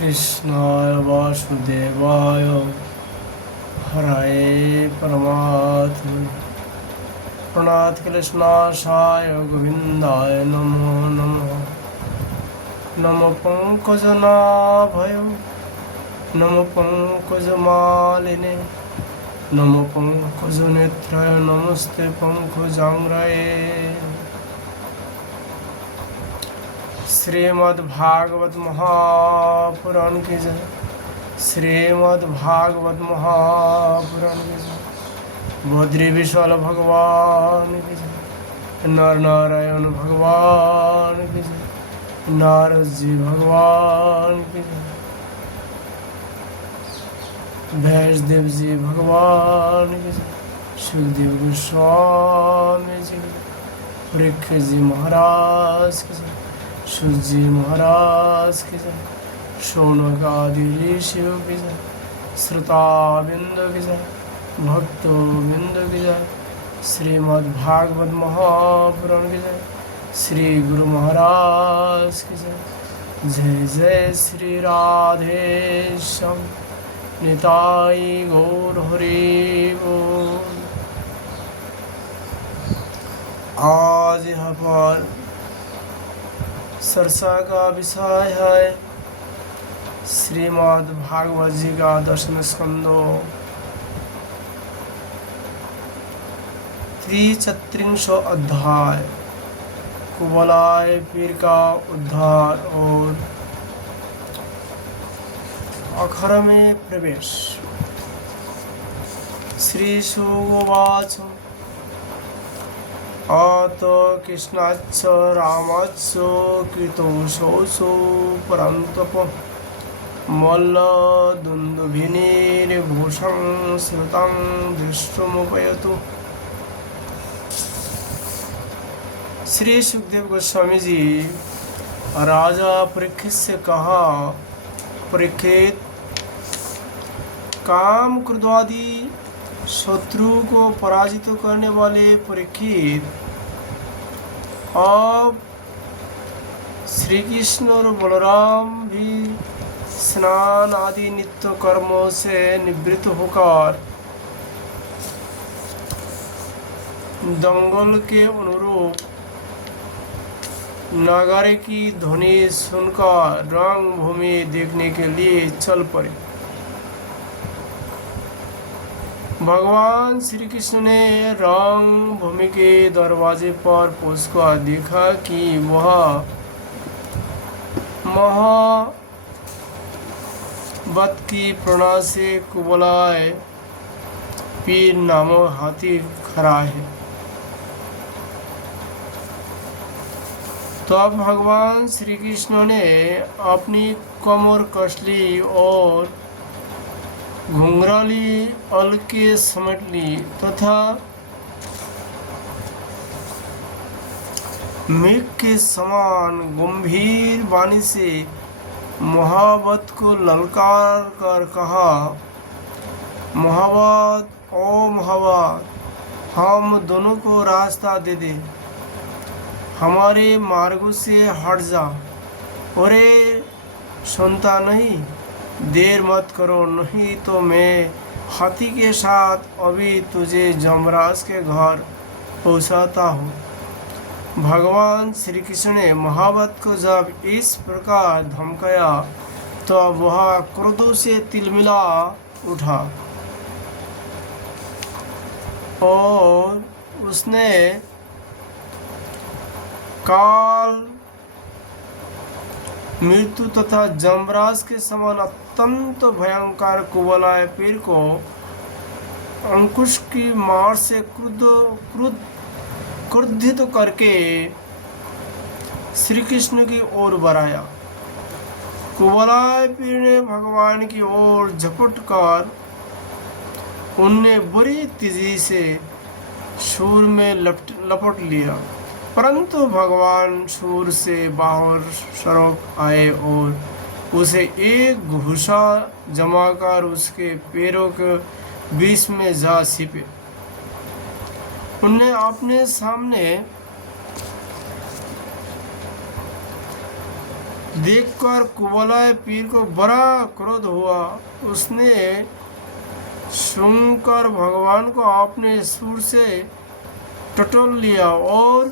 कृष्णाय वासुदेवाय हरये परमात्मने प्रणनाथ क्लेशनाशाय गोविन्दाय नमो नमः। नमो पंकजनाभय नमो पंकजमालिने नमो पंकजनेत्राय नमस्ते पंकजांग्रये। श्रीमद्भागवत महापुराण की जय। श्रीमद्भागवत महापुराण की जय। बद्री विशाल भगवान की जय। नर नारायण भगवान की जय। नारद जी भगवान की जय। वैष्णदेव जी भगवान की जय। सुखदेव गोस्वामी जी की जय। परीक्षित जी महाराज की जय। सूत जी महाराज की जय। शौनक आदि ऋषियों की जय। श्रोता बिंदु की जय। भक्तों बिंदु की जय। श्रीमद्भागवत महापुराण की जय। श्री गुरु महाराज की जय। जय जय श्री राधेश्याम निताई गौर हरि बोल। आज यहाँ पर चर्चा का विषय है श्रीमद् भागवत जी का 10वें स्कंदो 33 अध्याय कुबलाय पीर का उद्धार और अखर में प्रवेश। श्री सुगोवाच अत कृष्णाच्च रामाच्च कृतोऽसौ परन्तप मल्लदुन्दुभिर्भूषं श्रुतं दृष्टुमुपयतु। श्री सुखदेव गोस्वामी जी राजा परीक्षित से कहा, परीक्षित, काम क्रोधादि शत्रु को पराजित करने वाले परीक्षित, अब श्री कृष्ण और बलराम भी स्नान आदि नित्य कर्मों से निवृत्त होकर दंगल के अनुरूप नगारे की ध्वनि सुनकर रंग भूमि देखने के लिए चल पड़े। भगवान श्री कृष्ण ने रंग भूमि के दरवाजे पर पहुंचकर देखा कि वह महावत की प्रणा से कुबलाय पीर नामक हाथी खड़ा है। तो अब भगवान श्री कृष्ण ने अपनी कमर कस ली और घुंघराली अलके समेट ली तथा मेघ के समान गंभीर वाणी से महावत को ललकार कर कहा, महावत, ओ महावत, हम दोनों को रास्ता दे दे, हमारे मार्ग से हट जा। अरे सुनता नहीं, देर मत करो, नहीं तो मैं हाथी के साथ अभी तुझे जमराज के घर पहुंचाता हूँ। भगवान श्री कृष्ण ने महावत को जब इस प्रकार धमकाया तो वह क्रोध से तिलमिला उठा और उसने काल, मृत्यु तथा जमराज के समान अत्यंत भयंकर कुबलाय पीर को अंकुश की मार से क्रोधित करके श्री कृष्ण की ओर बढ़ाया। कुबलाय पीर ने भगवान की ओर झपट कर उनने बड़ी तेजी से सूर में लपट लिया, परंतु भगवान सूर से बाहर सड़क आए और उसे एक घुसा जमाकर उसके पैरों के बीच में जा छिपे। उन्हें अपने सामने देखकर कुबलाए पीर को बड़ा क्रोध हुआ। उसने सुनकर भगवान को अपने सुर से टटोल लिया और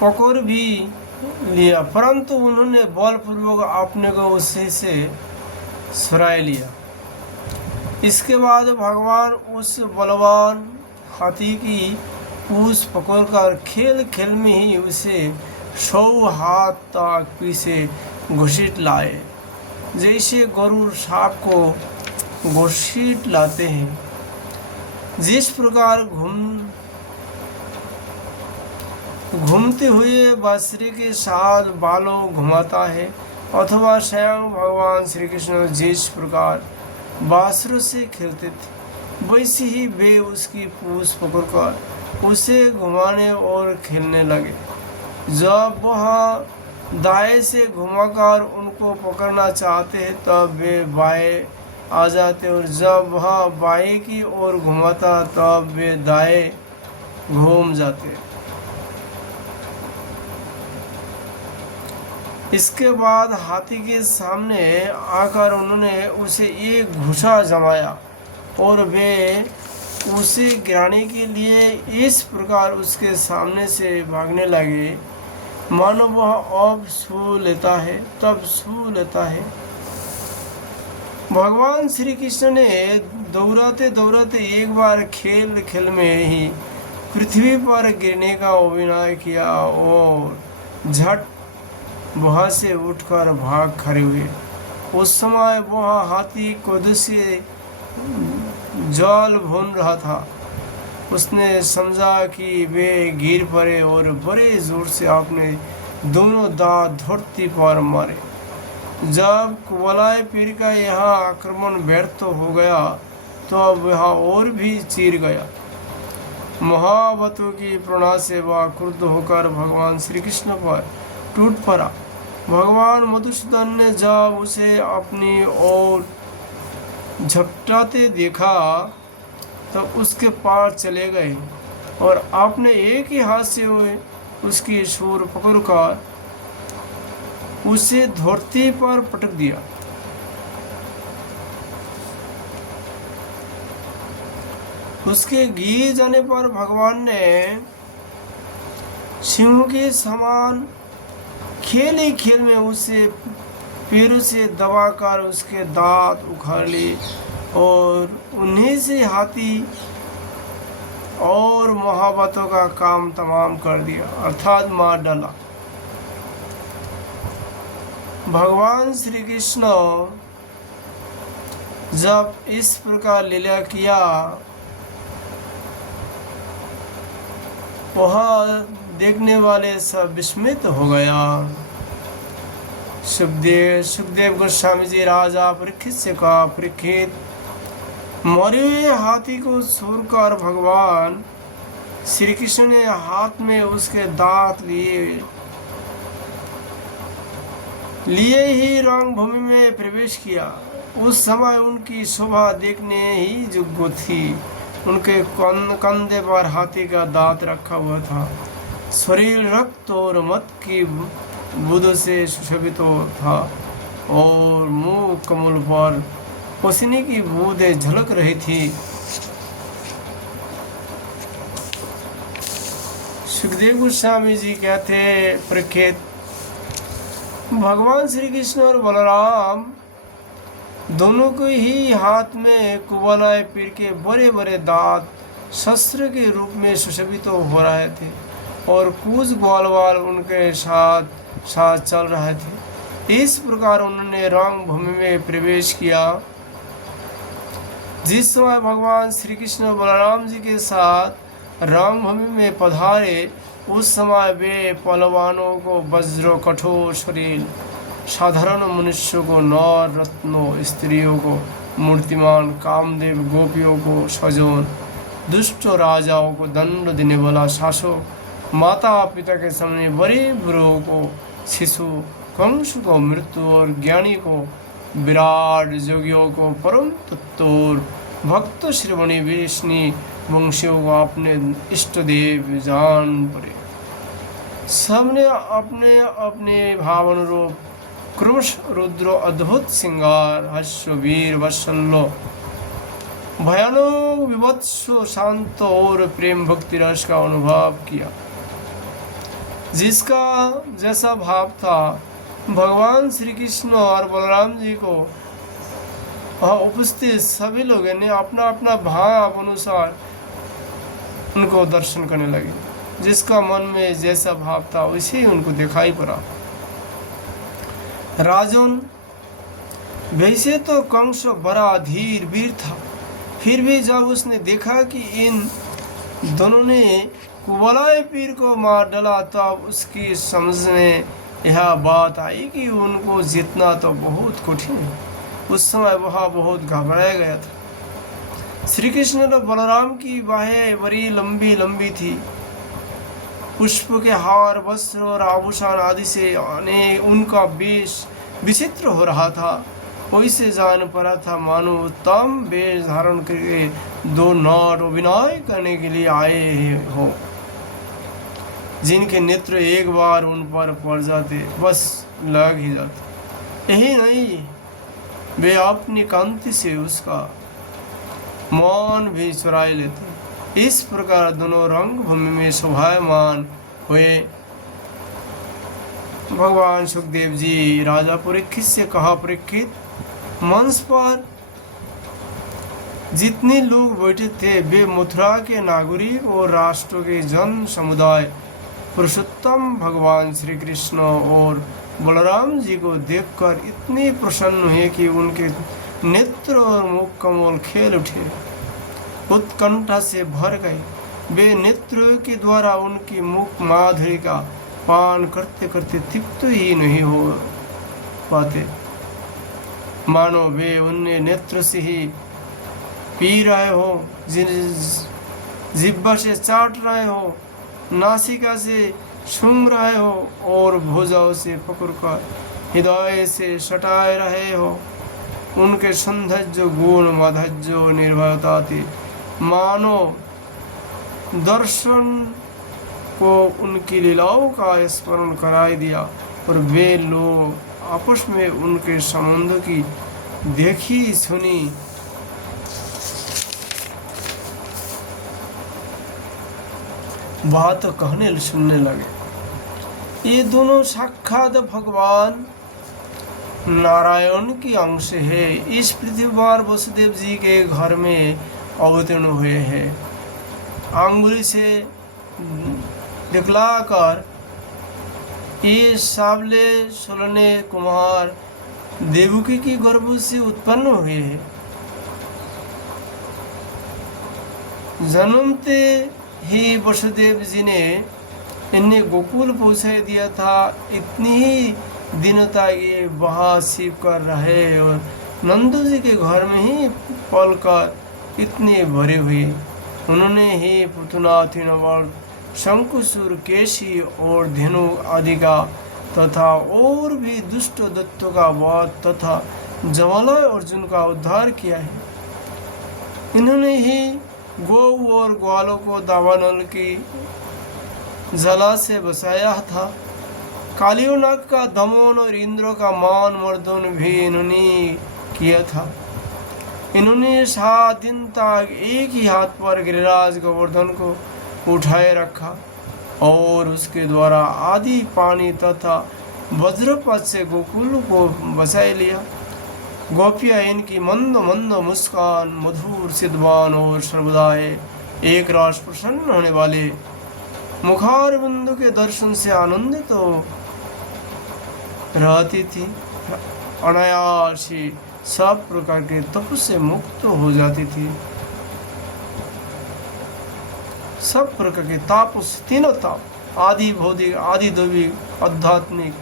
पकड़ भी लिया, परंतु उन्होंने बलपूर्वक अपने को उससे से छुड़ा लिया। इसके बाद भगवान उस बलवान हाथी की पूंछ पकड़कर खेल खेल में ही उसे 100 हाथ तक पीछे घसीट लाए, जैसे गरुड़ सांप को घसीट लाते हैं। जिस प्रकार घूमते हुए बांसुरी के साथ बालों घुमाता है, अथवा स्वयं भगवान श्री कृष्ण जिस प्रकार बांसुरी से खेलते थे, वैसे ही वे उसकी पूंछ पकड़कर उसे घुमाने और खेलने लगे। जब वह दाएं से घुमाकर उनको पकड़ना चाहते हैं तब वे बाएं आ जाते, और जब वह बाएं की ओर घुमाता तब वे दाएं घूम जाते। इसके बाद हाथी के सामने आकर उन्होंने उसे एक घुसा जमाया और वे उसे गिराने के लिए इस प्रकार उसके सामने से भागने लगे, मानो वह अब सू लेता है तब सू लेता है। भगवान श्री कृष्ण ने दौड़ाते दौड़ाते एक बार खेल खेल में ही पृथ्वी पर गिरने का अभिनय किया और झट वहाँ से उठकर भाग खड़े हुए। उस समय वह हाथी क्रोध से जल भून रहा था। उसने समझा कि वे गिर पड़े और बड़े जोर से अपने दोनों दांत धरती पर मारे। जब कुबलाए पीर का यहाँ आक्रमण व्यर्थ हो गया तो अब वह और भी चीर गया। महावतों की प्रेरणा से वह क्रुद्ध होकर भगवान श्री कृष्ण पर टूट पड़ा। भगवान मधुसूदन ने जब उसे अपनी ओर झपटाते देखा तब उसके पार चले गए और आपने एक ही हाथ से उसकी सूर पकड़कर उसे धरती पर पटक दिया। उसके गिर जाने पर भगवान ने सिंह के समान खेल ही खेल में उसे पैरों से दबाकर उसके दांत उखाड़ लिए और उन्हीं से हाथी और महावतों का काम तमाम कर दिया, अर्थात मार डाला। भगवान श्री कृष्ण जब इस प्रकार लीला किया, वह देखने वाले सब विस्मित हो गया। सुखदेव गोस्वामी जी राजा परीक्षित से कहा, परीक्षित, मरे हुए हाथी को छोड़कर भगवान श्री कृष्ण ने हाथ में उसके दांत लिए ही रंगभूमि में प्रवेश किया। उस समय उनकी शोभा देखने ही योग्य थी। उनके कंधे पर हाथी का दांत रखा हुआ था। शरीर रक्त और मत की बूंदों से सुशोभित था और मुंह कमल पर पसीने की बूंदें झलक रही थी। सुखदेव गोस्वामी जी कहते, परीक्षित, भगवान श्री कृष्ण और बलराम दोनों को ही हाथ में कुबलाए पीर के बड़े बड़े दांत शस्त्र के रूप में सुशोभित हो रहे थे और कुछ ग्वाल उनके साथ साथ चल रहे थे। इस प्रकार उन्होंने रंगभूमि में प्रवेश किया। जिस समय भगवान श्री कृष्ण बलराम जी के साथ रंगभूमि में पधारे, उस समय वे पहलवानों को वज्र कठोर शरीर, साधारण मनुष्यों को नर रत्नों, स्त्रियों को मूर्तिमान, कामदेव गोपियों को सजोन, दुष्ट राजाओं को दंड देने वाला शासक, माता पिता के सामने बड़े बुरों को शिशु, कंस को मृत्यु और ज्ञानी को विराट जोगियों को परम तत्व और भक्त श्रवणी विष्णु वंशियों को अपने इष्ट देव जान पड़े। सबने अपने अपने भाव अनुरूप क्रुश रुद्र अद्भुत श्रृंगार हर्ष वीर वत्सल्य भयानक विभत्स शांत और प्रेम भक्ति रस का अनुभव किया। जिसका जैसा भाव था भगवान श्री कृष्ण और बलराम जी को उपस्थित सभी लोगों ने अपना अपना भाव अनुसार उनको दर्शन करने लगे। जिसका मन में जैसा भाव था वैसे ही उनको दिखाई पड़ा। राजन, वैसे तो कंस बड़ा धीर वीर था, फिर भी जब उसने देखा कि इन दोनों ने कुबलाए पीर को मार डाला तब उसकी समझ में यह बात आई कि उनको जीतना तो बहुत कठिन है। उस समय वह बहुत घबराया गया था। श्री कृष्ण और बलराम की बाहें बड़ी लंबी लंबी थी। पुष्प के हार वस्त्र और आभूषण आदि से उनका वेश विचित्र हो रहा था। वैसे जान पड़ा था मानो उत्तम वेश धारण करके दो नर अभिनय करने के लिए आए हो, जिनके नेत्र एक बार उन पर पड़ जाते बस लग ही जाते। यही नहीं, वे अपनी कांति से उसका मौन भी चुराए लेते। इस प्रकार दोनों रंग भूमि में शोभायमान हुए। भगवान सुखदेव जी राजा परीक्षित से कहा, परीक्षित, मंच पर जितने लोग बैठे थे वे मथुरा के नागरिक और राष्ट्र के जन समुदाय पुरुषोत्तम भगवान श्री कृष्ण और बलराम जी को देखकर इतने प्रसन्न हुए कि उनके नेत्र और मुख कमल खेल उठे, उत्कंठा से भर गए। वे नेत्रों के द्वारा उनकी मुख माधुरी का पान करते करते तृप्त ही नहीं हो पाते, मानो वे उन्हें नेत्र से ही पी रहे हो, जिह्वा से चाट रहे हो, नासिका से सूंघ रहे हो और भुजाओं से पकड़कर हृदय से सटाए रहे हो। उनके सौंदर्य गुण माधुर्य निर्भयता थी, मानो दर्शन को उनकी लीलाओं का स्मरण कराई दिया और वे लोग आपस में उनके संबंध की देखी सुनी बात कहने सुनने लगे। ये दोनों साक्षात भगवान नारायण की अंश है। इस पृथ्वी पर वसुदेव जी के घर में अवतीर्ण हुए हैं। अंगुली से दिखलाकर ये सावले सोलने कुमार देवकी की गर्भ से उत्पन्न हुए हैं। जन्मते ही वसुदेव जी ने इन्हें गोकुल पहुँचा दिया था। इतनी ही दिन तक ये वहाँ शिव कर रहे और नंदू जी के घर में ही पल कर इतने भरे हुए। उन्होंने ही पृथुनाथ नवल शंकुसुर केशी और धेनु आदि का तथा और भी दुष्ट दत्तों का वध तथा जमलय अर्जुन का उद्धार किया है। इन्होंने ही गौ और ग्वालों को दावानल की जला से बचाया था। कालियोनाग का दमन और इंद्र का मान मर्दन भी इन्होंने किया था। इन्होंने 7 दिन तक एक ही हाथ पर गिरिराज गोवर्धन को उठाए रखा और उसके द्वारा आदि पानी तथा वज्रपात से गोकुल को बचाए लिया। गोपियाँ इनकी मंद मंद मुस्कान, मधुर सिद्धवान और सर्वदा एक रास प्रसन्न होने वाले मुखार बिंदु के दर्शन से आनंदित तो रहती थी। अनायास ही सब प्रकार के तप से मुक्त हो जाती थी। सब प्रकार के ताप, तीनों ताप, आदि भौतिक, आदि दैविक, आध्यात्मिक,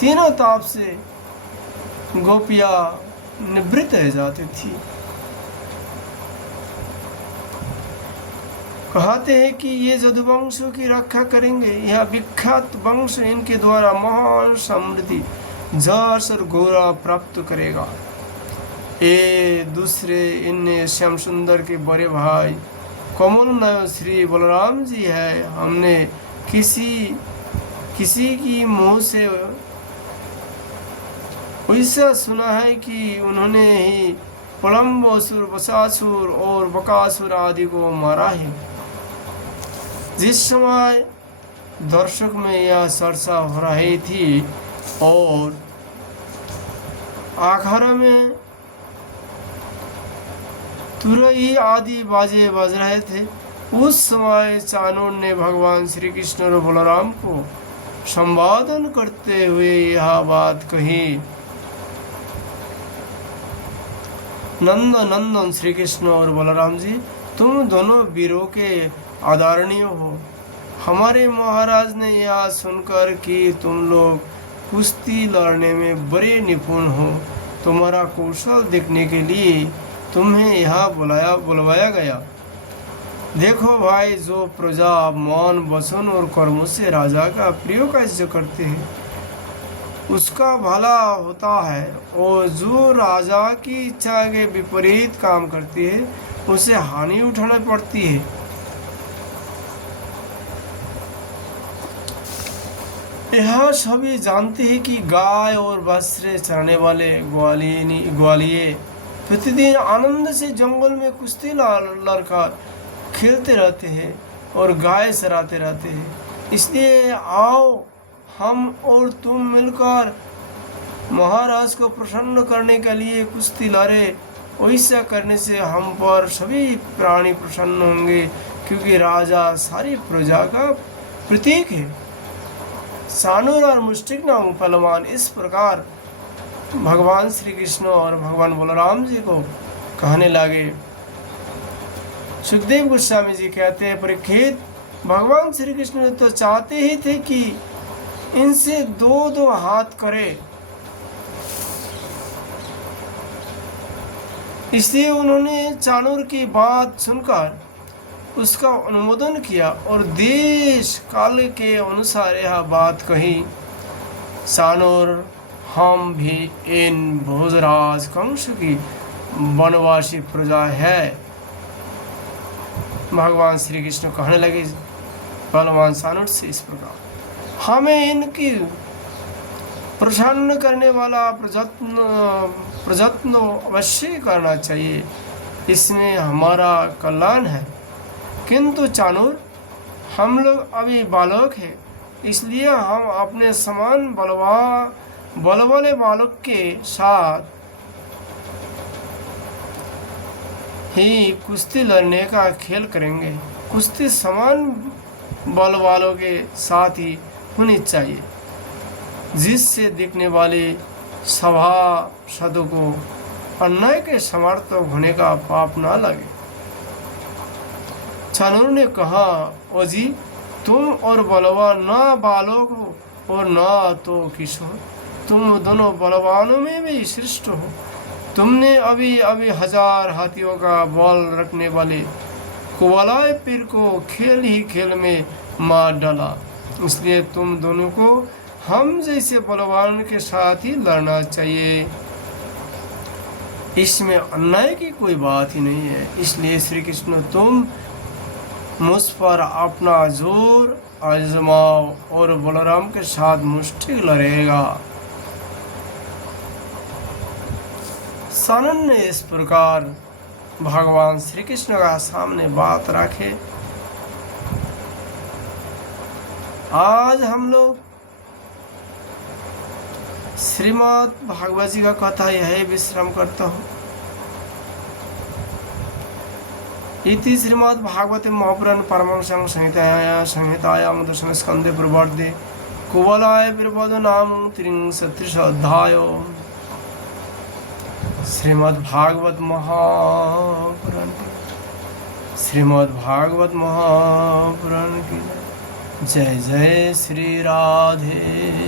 तीनों ताप से गोपियाँ निवृत्त हो जाती थी। कहते हैं कि ये यदुवंशों की रक्षा करेंगे। यह विख्यात वंश इनके द्वारा महान समृद्धि जश और गौरव प्राप्त करेगा। ये दूसरे इनने श्याम सुंदर के बड़े भाई कमल नयन श्री बलराम जी है। हमने किसी की मुंह से ऐसा सुना है कि उन्होंने ही प्रलम्बासुर, वसासुर और बकासुर आदि को मारा है। जिस समय दर्शक में यह चर्चा हो रही थी और आखिर में तुरई आदि बाजे बज रहे थे, उस समय चाणूर ने भगवान श्री कृष्ण और बलराम को संबोधन करते हुए यह बात कही। नंदन श्री कृष्ण और बलराम जी, तुम दोनों वीरों के आदरणीय हो। हमारे महाराज ने यह सुनकर कि तुम लोग कुश्ती लड़ने में बड़े निपुण हो, तुम्हारा कौशल देखने के लिए तुम्हें यहाँ बुलवाया गया। देखो भाई, जो प्रजा मौन, वचन और कर्मों से राजा का प्रिय कार्य करते हैं उसका भला होता है, और जो राजा की इच्छा के विपरीत काम करती है उसे हानि उठाना पड़ती है। यह सभी जानते हैं कि गाय और बछड़े चराने वाले ग्वालिये प्रतिदिन आनंद से जंगल में कुश्ती लड़कर खेलते रहते हैं और गाय चराते रहते हैं। इसलिए आओ हम और तुम मिलकर महाराज को प्रसन्न करने के लिए कुश्ती लड़े। वैसा करने से हम पर सभी प्राणी प्रसन्न होंगे, क्योंकि राजा सारी प्रजा का प्रतीक है। चाणूर और मुष्टिक नाम पहलवान इस प्रकार भगवान श्री कृष्ण और भगवान बलराम जी को कहने लगे। सुखदेव गोस्वामी जी कहते हैं, परीक्षित, भगवान श्री कृष्ण तो चाहते ही थे कि इनसे दो दो हाथ करे, इसलिए उन्होंने चाणूर की बात सुनकर उसका अनुमोदन किया और देश काल के अनुसार यह बात कही। चाणूर, हम भी इन भोजराज कंस की वनवासी प्रजा है। भगवान श्री कृष्ण कहने लगे बलवान चाणूर से इस प्रकार, हमें इनकी प्रसन्न करने वाला प्रयत्न अवश्य करना चाहिए, इसमें हमारा कल्याण है। किंतु चाणूर, हम लोग अभी बालक हैं, इसलिए हम अपने समान बल वाले बालक के साथ ही कुश्ती लड़ने का खेल करेंगे। कुश्ती समान बल वालों के साथ ही होनी चाहिए, जिससे देखने वाले सभासदों को अन्याय के समर्थक होने का पाप ना लगे। चाणूर ने कहा, ओजी, तुम और बलवान न बालक हो और न तो किशोर, तुम दोनों बलवानों में भी श्रेष्ठ हो। तुमने अभी 1000 हाथियों का बल रखने वाले कुवलय पीर को खेल ही खेल में मार डाला, इसलिए तुम दोनों को हम जैसे बलवान के साथ ही लड़ना चाहिए। इसमें अन्याय की कोई बात ही नहीं है। इसलिए श्री कृष्ण, तुम मुझ पर अपना जोर आजमाओ और बलराम के साथ मुष्टि लड़ेगा। चाणूर ने इस प्रकार भगवान श्री कृष्ण का सामने बात रखे। आज हम लोग श्रीमद् भागवत जी का कथा यही विश्राम करता हूँ। इति श्रीमद् भागवते महापुराण परमहंस संहितायां दशम स्कंदे पूर्वार्धे कुवलय पीरपद नाम 33 अध्याय। श्रीमद् भागवत महापुराण की जय जय श्री राधे।